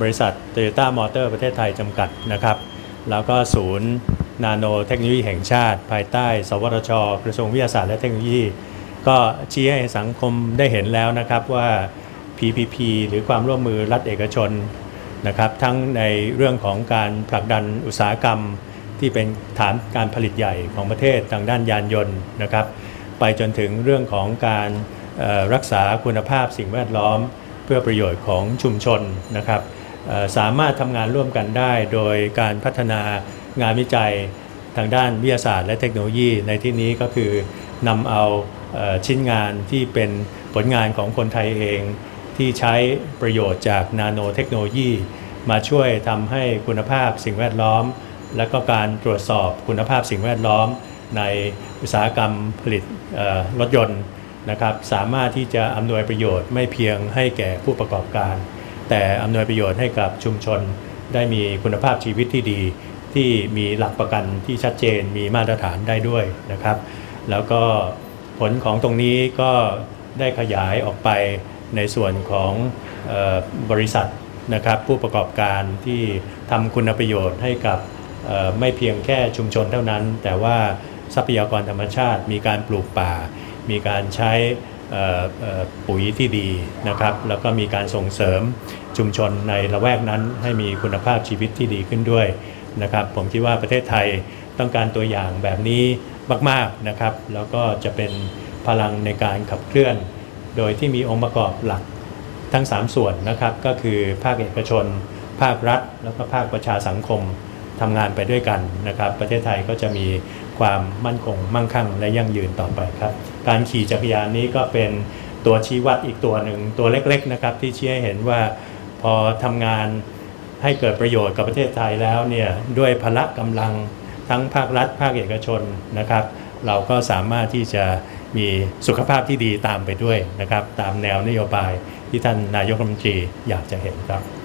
บริษัท Toyota Motor ประเทศไทยจำกัดนะครับ แล้วก็ศูนย์นาโนเทคโนโลยีแห่งชาติ ภายใต้ สวทช กระทรวงวิทยาศาสตร์และเทคโนโลยี ก็ชี้ให้สังคมได้เห็นแล้วนะครับว่า PPP หรือความร่วมมือรัฐเอกชนนะครับทั้งในเรื่องของการผลักดันอุตสาหกรรมที่เป็นฐานการผลิตใหญ่ของประเทศทางด้านยานยนต์นะครับ ไปจนถึงเรื่องของการรักษาคุณภาพสิ่งแวดล้อม เพื่อประโยชน์ของชุมชนนะครับ สามารถทำงานร่วมกันได้ โดยการพัฒนางานวิจัยทางด้านวิทยาศาสตร์และเทคโนโลยี ในที่นี้ก็คือนำเอาชิ้นงานที่เป็นผลงานของคนไทยเองที่ใช้ประโยชน์จากนาโนเทคโนโลยี มาช่วยทำให้คุณภาพสิ่งแวดล้อม และก็การตรวจสอบคุณภาพสิ่งแวดล้อม ในอุตสาหกรรมผลิตรถยนต์นะครับสามารถที่จะอำนวยประโยชน์ไม่เพียงให้แก่ผู้ประกอบการ แต่อำนวยประโยชน์ให้กับชุมชน ได้มีคุณภาพชีวิตที่ดี ที่มีหลักประกันที่ชัดเจนมีมาตรฐานได้ด้วยนะครับ แล้วก็ผลของตรงนี้ก็ได้ขยายออกไปในส่วนของออบริษัทนะครับ ผู้ประกอบการที่ทำคุณประโยชน์ให้กับไม่เพียงแค่ชุมชนเท่านั้น แต่ว่าทรัพยากรธรรมชาติ มีการปลูกป่า มีการใช้ ปุ๋ยที่ดีนะครับ แล้วก็มีการส่งเสริมชุมชนในละแวกนั้น ให้มีคุณภาพชีวิตที่ดีขึ้นด้วยนะครับ ผมคิดว่าประเทศไทยต้องการตัวอย่างแบบนี้มากๆนะครับ แล้วก็จะเป็นพลังในการขับเคลื่อน โดยที่มีองค์ประกอบหลักทั้ง 3 ส่วนนะครับ ก็คือภาคเอกชน ภาครัฐ แล้วก็ภาคประชาสังคม ทำงานไปด้วยกันนะครับ ประเทศไทยก็จะมีความมั่นคงมั่งคั่งและยั่งยืนต่อไปครับ การขี่จักรยานนี้ก็เป็นตัวชี้วัดอีกตัวหนึ่งตัวเล็กๆนะครับที่ชี้ให้เห็นว่าพอทำงานให้เกิดประโยชน์กับประเทศไทยแล้วเนี่ยด้วยพละกำลังทั้งภาครัฐ ภาคเอกชนนะครับ เราก็สามารถที่จะมีสุขภาพที่ดีตามไปด้วยนะครับ ตามแนวนโยบายที่ท่านนายกรัฐมนตรีอยากจะเห็นครับ